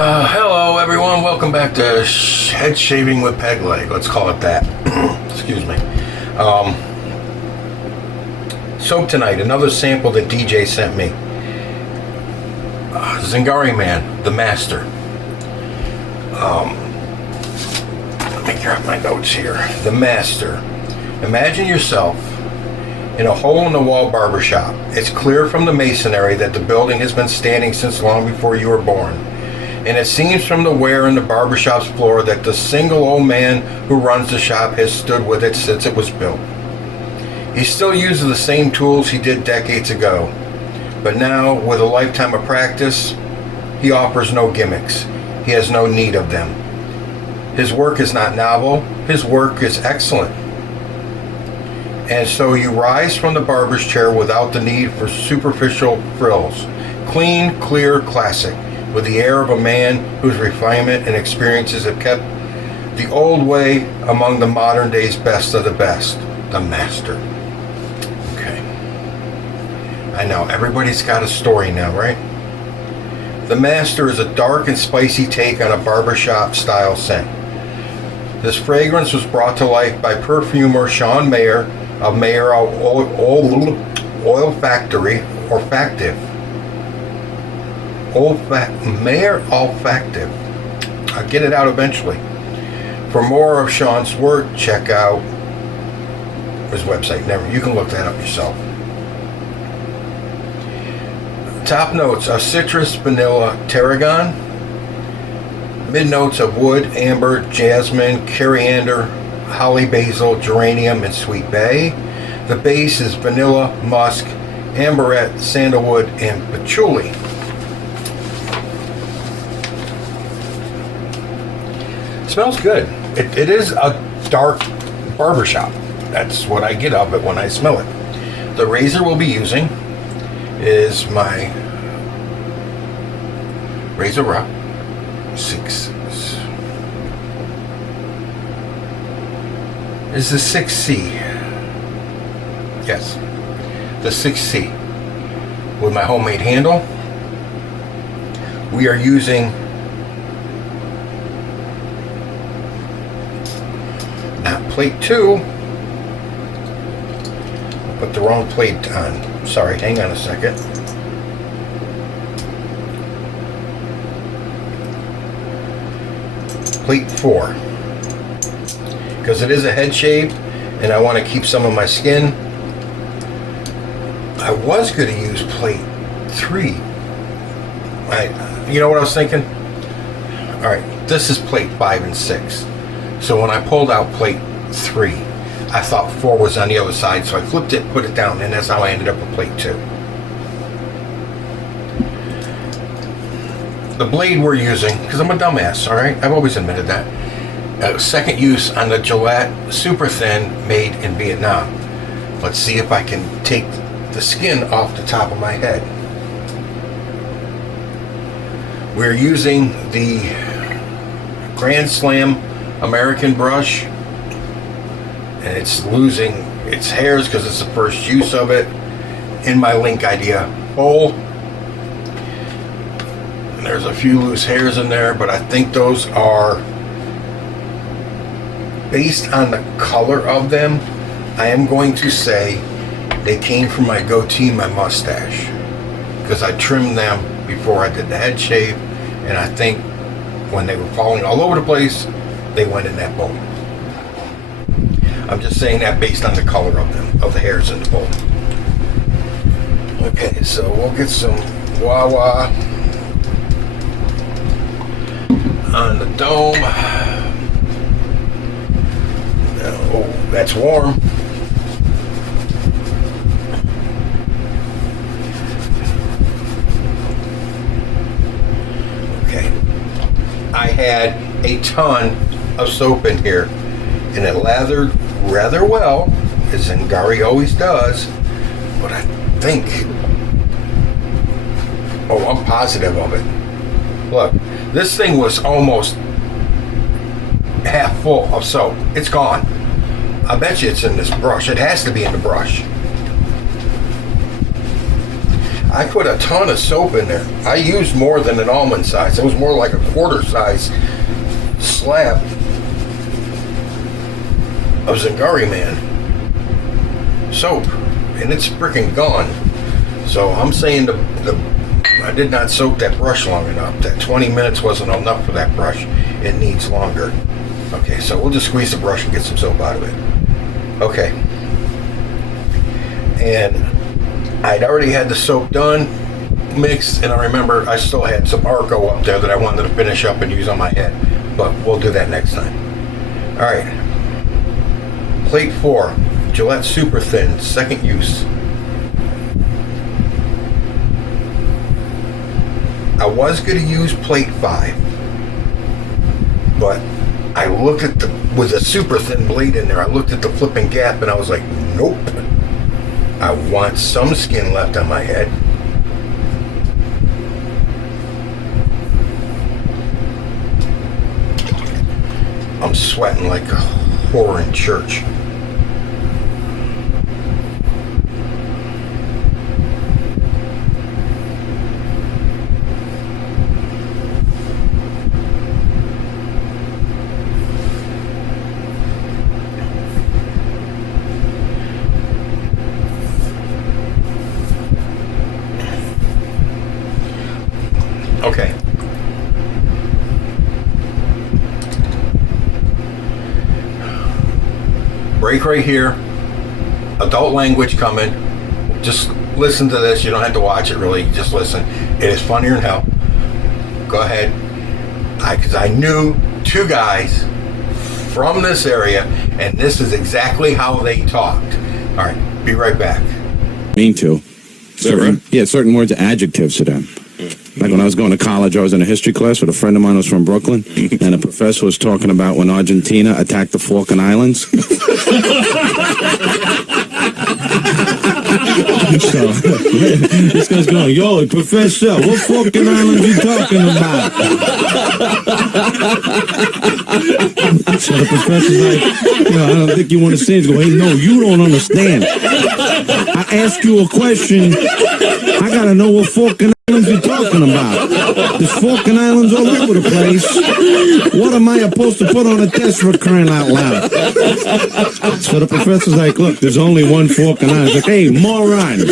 Hello everyone, welcome back to Head Shaving with Peg Leg, let's call it that. Excuse me. Soap tonight, another sample that DJ sent me. Zingari Man The Master. Let me grab my notes here. The Master. Imagine yourself in a hole-in-the-wall barbershop. It's clear from the masonry that the building has been standing since long before you were born. And it seems from the wear in the barbershop's floor that the single old man who runs the shop has stood with it since it was built. He still uses the same tools he did decades ago, but now, with a lifetime of practice, he offers no gimmicks. He has no need of them. His work is not novel. His work is excellent. And so you rise from the barber's chair without the need for superficial frills. Clean, clear, classic, with the air of a man whose refinement and experiences have kept the old way among the modern day's best of the best. The Master. Okay. I know, everybody's got a story now, right? The Master is a dark and spicy take on a barbershop style scent. This fragrance was brought to life by perfumer Sean Mayer of Mayer Oil Factory, or Factive. Mayer Olfactive. I'll get it out eventually. For more of Sean's work, check out his website. You can look that up yourself. Top notes are citrus, vanilla, tarragon. Mid notes of wood, amber, jasmine, coriander, holly, basil, geranium, and sweet bay. The base is vanilla, musk, amberette, sandalwood, and patchouli. Smells good. It is a dark barbershop. That's what I get of it when I smell it. The razor we'll be using is my Razor Rock 6. Is the 6C. Yes, the 6C with my homemade handle. We are using not plate 2. Put the wrong plate on. Sorry, hang on a second. Plate 4. Because it is a head shave and I want to keep some of my skin. I was going to use plate 3. You know what I was thinking? Alright, this is plate 5 and 6. So when I pulled out plate 3, I thought 4 was on the other side, so I flipped it, put it down, and that's how I ended up with plate 2. The blade we're using, because I'm a dumbass, alright? I've always admitted that. Second use on the Gillette Super Thin, made in Vietnam. Let's see if I can take the skin off the top of my head. We're using the Grand Slam American brush, and it's losing its hairs because it's the first use of it in my Link Idea bowl. And there's a few loose hairs in there, but I think those are based on the color of them. I am going to say they came from my goatee and my mustache, because I trimmed them before I did the head shave, and I think when they were falling all over the place, they went in that bowl. I'm just saying that based on the color of them, of the hairs in the bowl. Okay, so we'll get some Wawa on the dome. Oh, that's warm. Okay. I had a ton of soap in here, and it lathered rather well, as Zingari always does, but I think, I'm positive of it. Look, this thing was almost half full of soap. It's gone. I bet you it's in this brush. It has to be in the brush. I put a ton of soap in there. I used more than an almond size. It was more like a quarter size slab of Zingari Man soap, and it's freaking gone. So I'm saying I did not soak that brush long enough. That 20 minutes wasn't enough for that brush. It needs longer. Okay, so we'll just squeeze the brush and get some soap out of it. Okay. And I'd already had the soap done, mixed, and I remember I still had some Arco up there that I wanted to finish up and use on my head. But we'll do that next time. Alright. Plate 4. Gillette Super Thin. Second use. I was going to use plate 5. But I looked at with a super thin blade in there, I looked at the flipping gap and I was like, nope. I want some skin left on my head. I'm sweating like a whore in church. Okay. Break right here. Adult language coming. Just listen to this. You don't have to watch it really. Just listen. It is funnier than hell. Go ahead. Because I knew two guys from this area, and this is exactly how they talked. All right. Be right back. Mean to. Certain words are adjectives to them. Like when I was going to college, I was in a history class with a friend of mine who was from Brooklyn, and the professor was talking about when Argentina attacked the Falkland Islands. So, this guy's going, yo, professor, what Falkland Islands you talking about? So the professor's like, I don't think you understand. He's going, hey, no, you don't understand. I ask you a question, I gotta know what Falkland Islands you're talking about. There's Falkland Islands all over the place. What am I supposed to put on a test for crying out loud? So the professor's like, look, there's only one Falkland Island. He's like, hey, moron.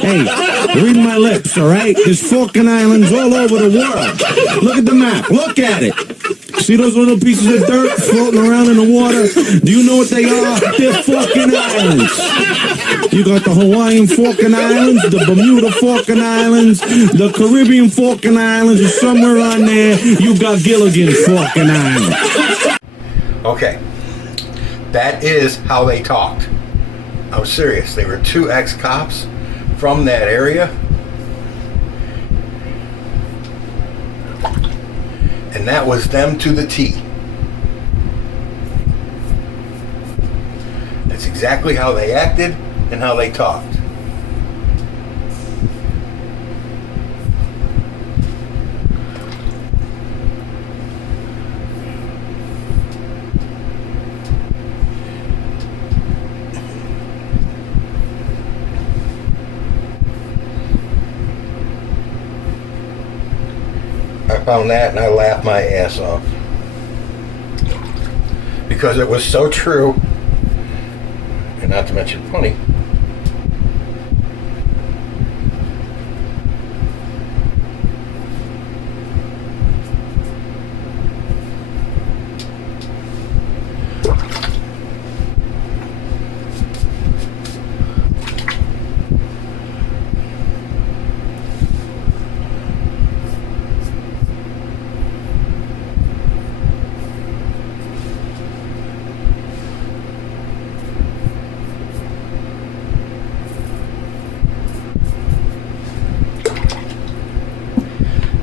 Hey, read my lips, all right? There's Falkland Islands all over the world. Look at the map. Look at it. See those little pieces of dirt floating around in the water? Do you know what they are? They're Falkland Islands. You got the Hawaiian Falkland Islands, the Bermuda Falkland Islands, the Caribbean Falkland Islands, and somewhere on there, you got Gilligan's Falkland Islands. Okay. That is how they talked. I'm serious. They were two ex-cops from that area. And that was them to the T. That's exactly how they acted and how they talked. I found that and I laughed my ass off. Because it was so true, and not to mention funny.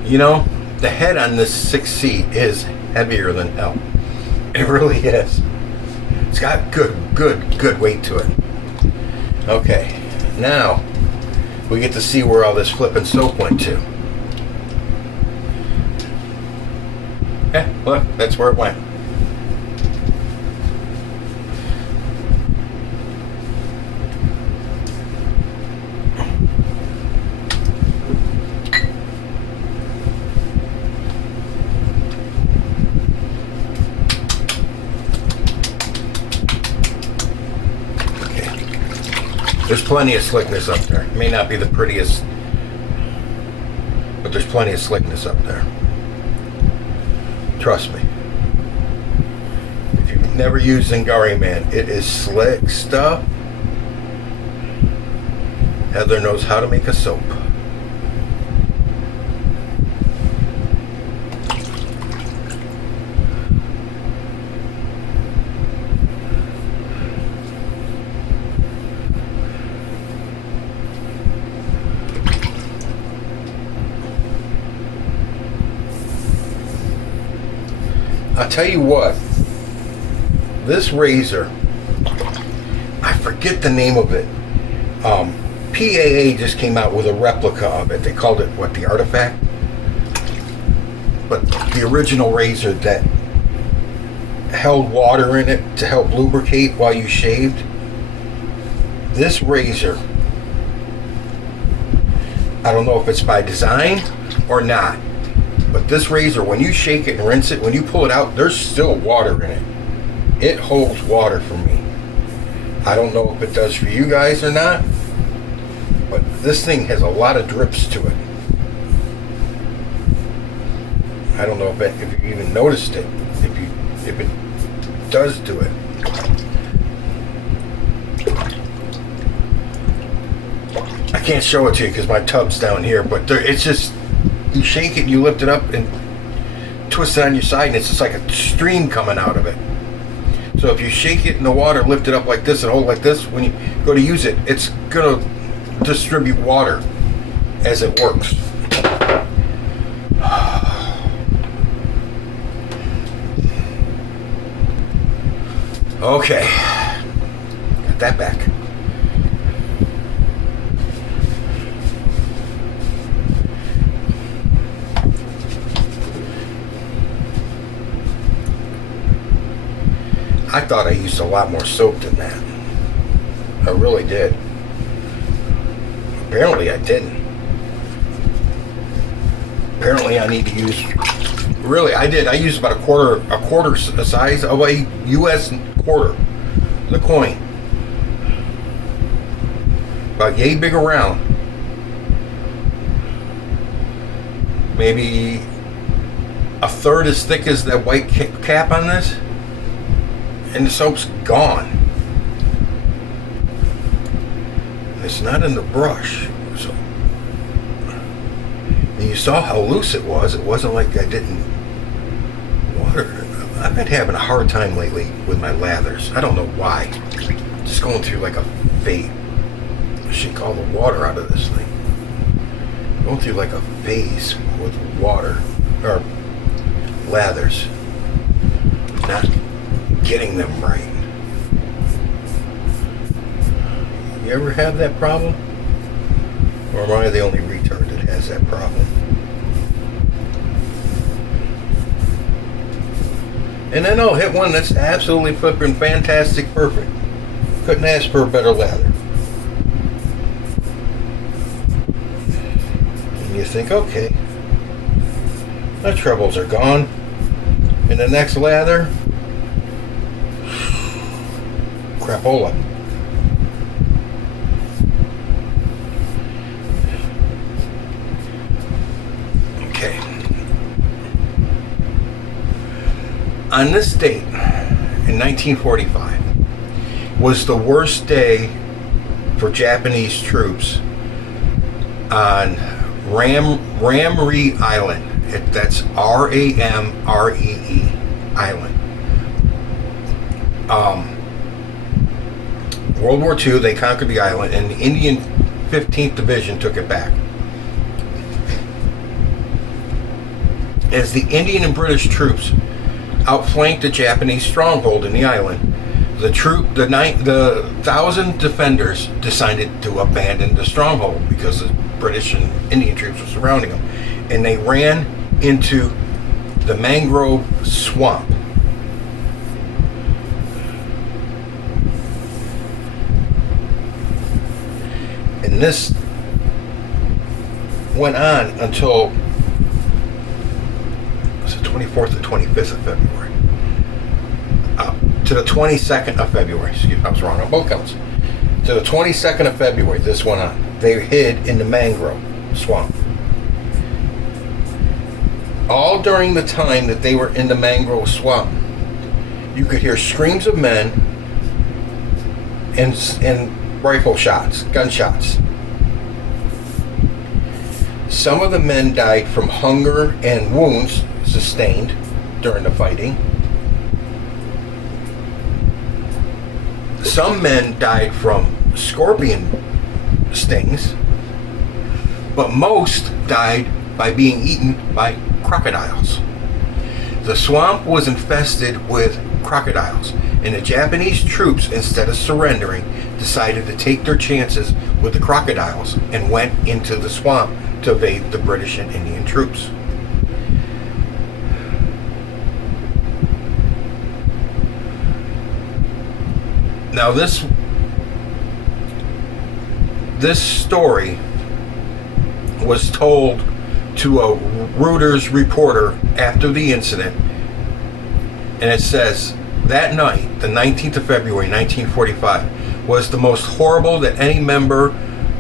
You know, the head on this 6th seat is heavier than hell. It really is. It's got good weight to it. Okay, now we get to see where all this flipping soap went to. Yeah, look, that's where it went. There's plenty of slickness up there. It may not be the prettiest, but there's plenty of slickness up there. Trust me. If you've never used Zingari Man, it is slick stuff. Heather knows how to make a soap. I'll tell you what, this razor, I forget the name of it. PAA just came out with a replica of it. They called it, what, the Artifact? But the original razor that held water in it to help lubricate while you shaved. This razor, I don't know if it's by design or not, but this razor, when you shake it and rinse it, when you pull it out, there's still water in it. It holds water for me. I don't know if it does for you guys or not, but this thing has a lot of drips to it. I don't know if you even noticed it, if it does do it. I can't show it to you because my tub's down here, but it's just, you shake it, you lift it up and twist it on your side, and it's just like a stream coming out of it. So if you shake it in the water, lift it up like this and hold it like this, when you go to use it, it's gonna distribute water as it works. Okay, got that back. I thought I used a lot more soap than that. I really did. Apparently I didn't. Apparently I need to use, really I did. I used about a quarter size of a US quarter, the coin. About yay big around. Maybe a third as thick as that white cap on this. And the soap's gone. It's not in the brush. So, and you saw how loose it was. It wasn't like I didn't water it. I've been having a hard time lately with my lathers. I don't know why. Just going through like a phase. I shake all the water out of this thing. Going through like a phase with water or lathers. Not getting them right. You ever have that problem? Or am I the only retard that has that problem? And then I'll hit one that's absolutely flipping fantastic, perfect. Couldn't ask for a better lather. And you think, okay, my troubles are gone. And the next lather, crapola. Okay. On this date, in 1945, was the worst day for Japanese troops on Ramree Island. That's R-A-M-R-E-E Island. World War II, they conquered the island, and the Indian 15th Division took it back. As the Indian and British troops outflanked the Japanese stronghold in the island, the 1,000 defenders decided to abandon the stronghold because the British and Indian troops were surrounding them, and they ran into the mangrove swamp. And this went on until, was it 24th or 25th of February? To the 22nd of February. Excuse me, I was wrong on both counts. To the 22nd of February, this went on. They hid in the mangrove swamp. All during the time that they were in the mangrove swamp, you could hear screams of men and rifle shots, gunshots. Some of the men died from hunger and wounds sustained during the fighting. Some men died from scorpion stings, but most died by being eaten by crocodiles. The swamp was infested with crocodiles, and the Japanese troops, instead of surrendering, decided to take their chances with the crocodiles and went into the swamp to evade the British and Indian troops. Now this story was told to a Reuters reporter after the incident, and it says, that night, the 19th of February, 1945, was the most horrible that any member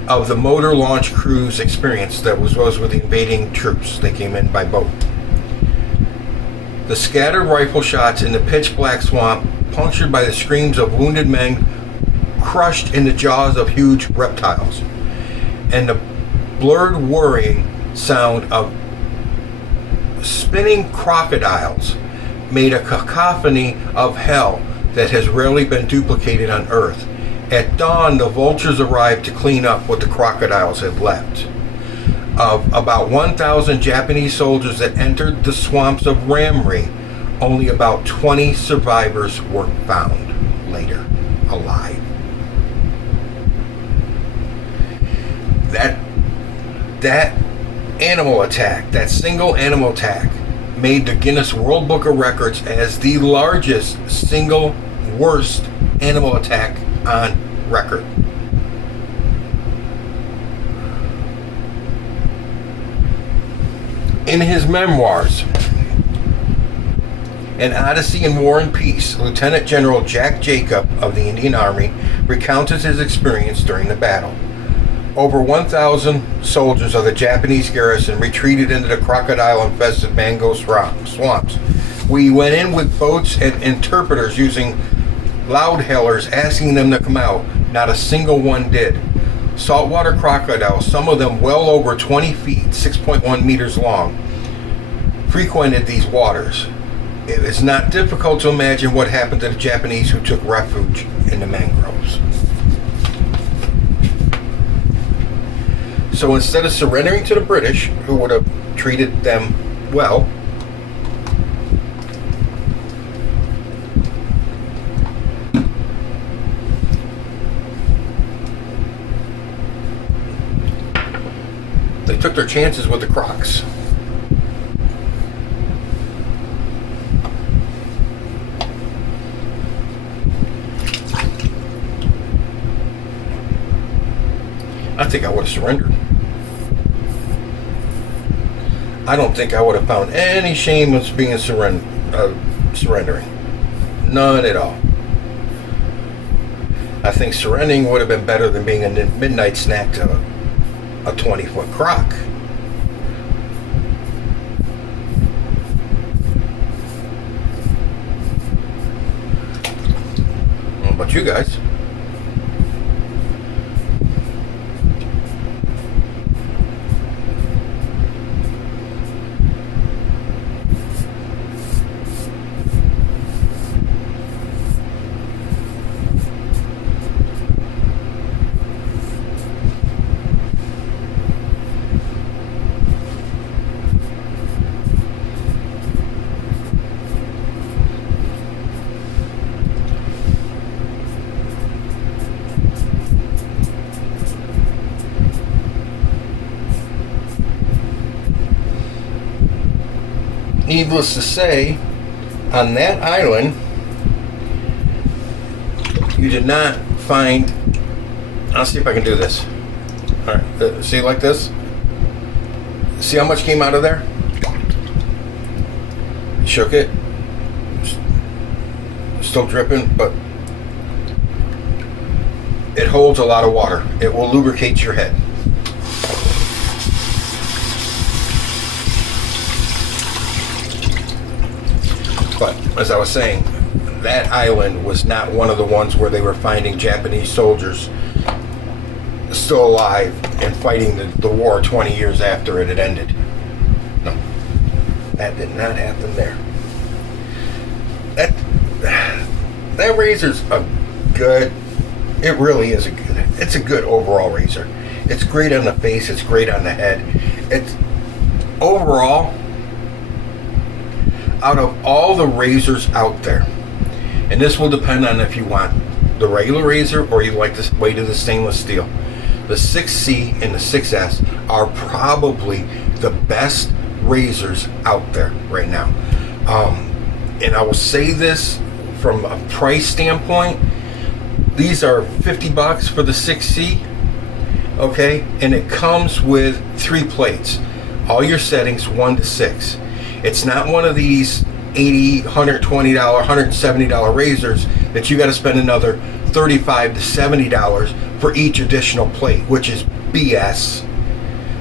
of the motor launch crews experienced that was with the invading troops. They came in by boat. The scattered rifle shots in the pitch black swamp, punctured by the screams of wounded men crushed in the jaws of huge reptiles, and the blurred whirring sound of spinning crocodiles made a cacophony of hell that has rarely been duplicated on Earth. At dawn, the vultures arrived to clean up what the crocodiles had left. Of about 1,000 Japanese soldiers that entered the swamps of Ramri, only about 20 survivors were found later alive. That animal attack, that single animal attack, made the Guinness World Book of Records as the largest single worst animal attack on record. In his memoirs, An Odyssey in War and Peace, Lieutenant General Jack Jacob of the Indian Army recounted his experience during the battle. Over 1,000 soldiers of the Japanese garrison retreated into the crocodile-infested mango swamps. We went in with boats and interpreters using loud hailers asking them to come out. Not a single one did. Saltwater crocodiles, some of them well over 20 feet, 6.1 meters long, frequented these waters. It is not difficult to imagine what happened to the Japanese who took refuge in the mangroves. So instead of surrendering to the British, who would have treated them well, they took their chances with the crocs. I think I would have surrendered. I don't think I would have found any shame in being surrendering. None at all. I think surrendering would have been better than being a midnight snack to a 20-foot croc. What about you guys? Needless to say, on that island, you did not find. I'll see if I can do this. All right, see like this? See how much came out of there? Shook it. Still dripping, but it holds a lot of water. It will lubricate your head. But as I was saying, that island was not one of the ones where they were finding Japanese soldiers still alive and fighting the war 20 years after it had ended. No, that did not happen there. That razor's a good, it really is it's a good overall razor. It's great on the face, it's great on the head. It's overall, out of all the razors out there, and this will depend on if you want the regular razor or you like the weight of the stainless steel, the 6C and the 6S are probably the best razors out there right now. And I will say this from a price standpoint, these are $50 for the 6C, okay, and it comes with 3 plates, all your settings 1 to 6. It's not one of these $80, $120, $170 razors that you got to spend another $35 to $70 for each additional plate, which is BS,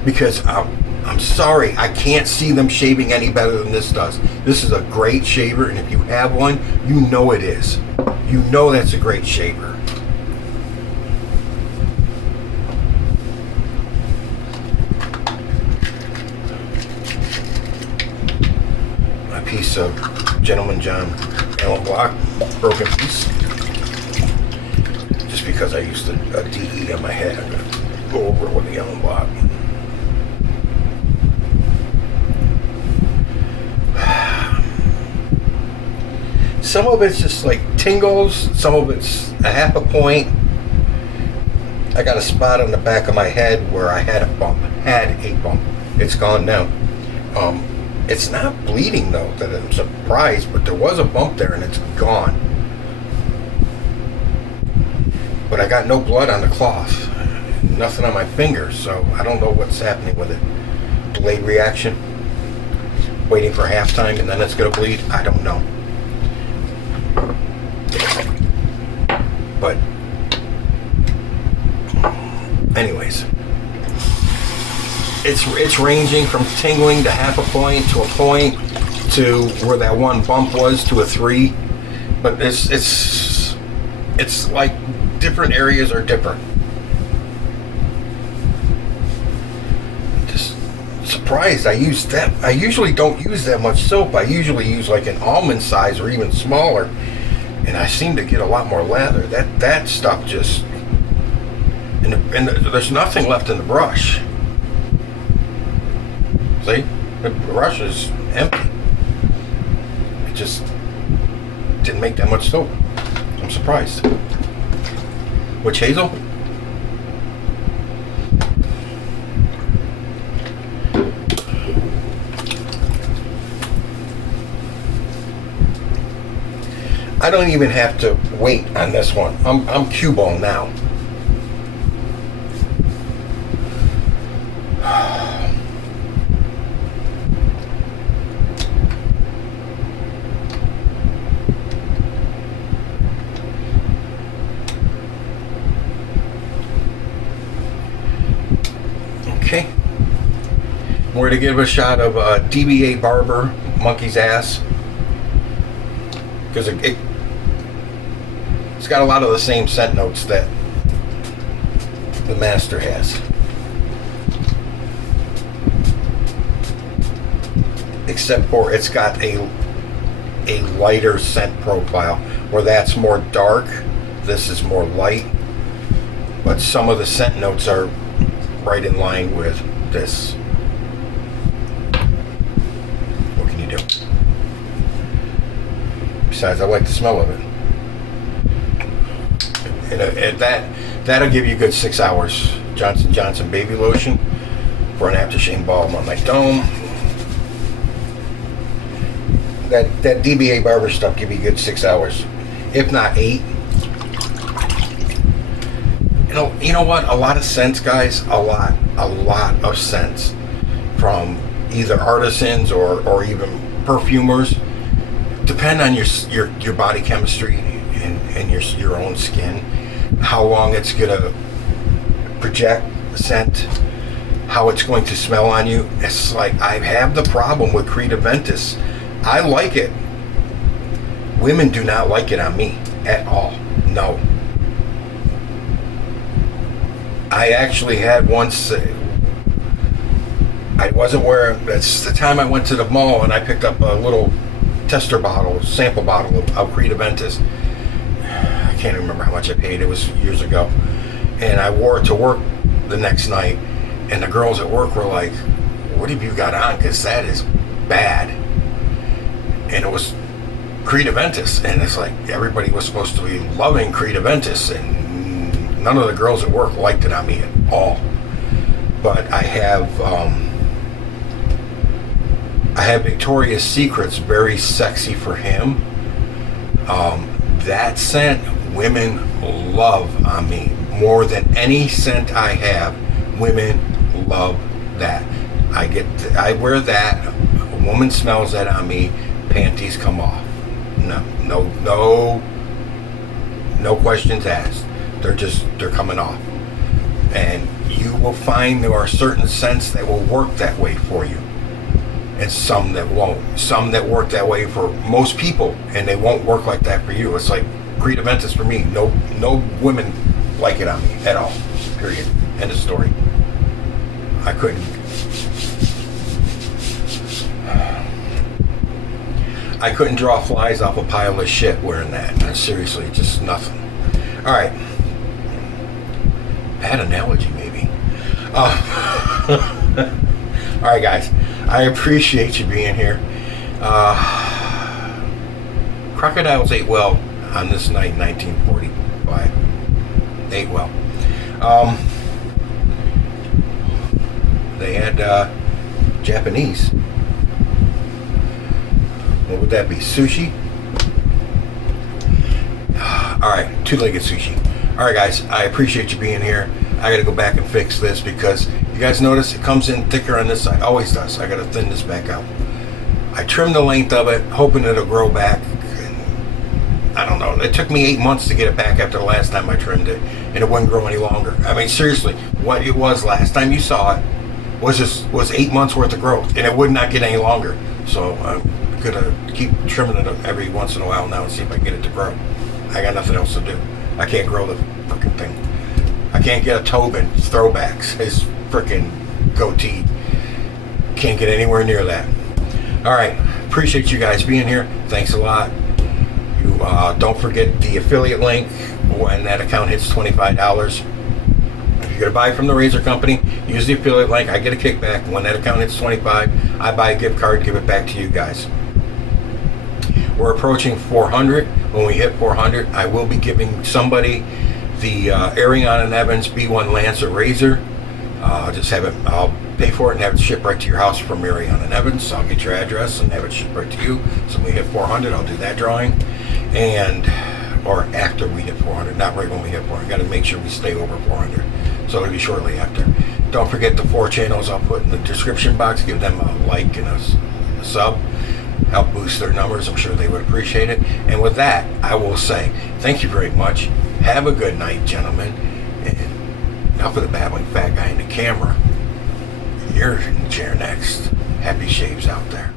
because I'm sorry, I can't see them shaving any better than this does. This is a great shaver, and if you have one, you know it is. You know that's a great shaver. My piece of Gentleman John Allen Block, broken piece. Just because I used a DE on my head, I'm going to go over it with the Allen Block. Some of it's just like tingles, some of it's a half a point. I got a spot on the back of my head where I had a bump. It's gone now. It's not bleeding though, that I'm surprised, but there was a bump there and it's gone. But I got no blood on the cloth, nothing on my fingers, so I don't know what's happening with it. Delayed reaction, waiting for halftime and then it's gonna bleed, I don't know. But anyways, it's ranging from tingling to half a point to a point to where that one bump was to a 3. But it's like different areas are different. Just surprised I used that. I usually don't use that much soap. I usually use like an almond size or even smaller. And I seem to get a lot more lather. That stuff just, and there's nothing left in the brush. See, the brush is empty. It just didn't make that much soap. I'm surprised. Witch hazel? I don't even have to wait on this one. I'm Cubone now. Okay. We're going to give a shot of DBA Barber, Monkey's Ass. Because it's got a lot of the same scent notes that the Master has. Except for it's got a lighter scent profile, where that's more dark, this is more light. But some of the scent notes are right in line with this. What can you do? Besides, I like the smell of it. And that'll give you a good 6 hours. Johnson & Johnson baby lotion for an aftershave balm on my dome. That DBA Barber stuff give you a good 6 hours, if not 8. You know what? A lot of scents, guys. A lot of scents from either artisans or even perfumers depend on your body chemistry and your own skin. how long it's gonna project scent, how it's going to smell on you. It's like, I have the problem with Creed Aventus. I like it. Women do not like it on me at all. No. I actually had once, I wasn't wearing, that's the time I went to the mall and I picked up a little tester bottle, sample bottle of Creed Aventus. I can't remember how much I paid. It was years ago. And I wore it to work the next night. And the girls at work were like, what have you got on? Because that is bad. And it was Creed Aventus. And it's like, everybody was supposed to be loving Creed Aventus. And none of the girls at work liked it on me at all. But I have Victoria's Secret's Very Sexy for Him. That scent women love on me more than any scent I have. Women love that. I wear that. A woman smells that on me, panties come off. No questions asked. They're coming off. And you will find there are certain scents that will work that way for you, and some that won't. Some that work that way for most people, and they won't work like that for you. It's like Creed Aventus for me. No women like it on me at all. Period. End of story. I couldn't draw flies off a pile of shit wearing that. Seriously, just nothing. All right. Bad analogy, maybe. All right, guys. I appreciate you being here. Crocodiles ate well on this night in 1945. Ate well. They had Japanese. What would that be? Sushi? All right, two-legged sushi. All right, guys, I appreciate you being here. I got to go back and fix this because you guys notice it comes in thicker on this side. Always does. I got to thin this back out. I trimmed the length of it, hoping it'll grow back. And I don't know. It took me 8 months to get it back after the last time I trimmed it, and it wouldn't grow any longer. I mean, seriously, what it was last time you saw it was 8 months worth of growth, and it would not get any longer. So I'm gonna keep trimming it every once in a while now and see if I can get it to grow. I got nothing else to do. I can't grow the fucking thing. I can't get a Tobin throwbacks. His freaking goatee. Can't get anywhere near that. All right. Appreciate you guys being here. Thanks a lot. You don't forget the affiliate link when that account hits $25. If you're gonna buy from the razor company, use the affiliate link. I get a kickback. When that account hits $25, I buy a gift card, give it back to you guys. We're approaching 400. When we hit 400, I will be giving somebody the Arion & Evans B1 Lancer razor. I'll pay for it and have it shipped right to your house from Arion & Evans. So I'll get your address and have it shipped right to you. So when we hit 400, I'll do that drawing. Or after we hit 400, not right when we hit 400. Got to make sure we stay over 400. So it'll be shortly after. Don't forget the 4 channels I'll put in the description box. Give them a like and a sub. Help boost their numbers. I'm sure they would appreciate it. And with that, I will say thank you very much. Have a good night, gentlemen. And enough of the babbling fat guy in the camera. You're in the chair next. Happy shaves out there.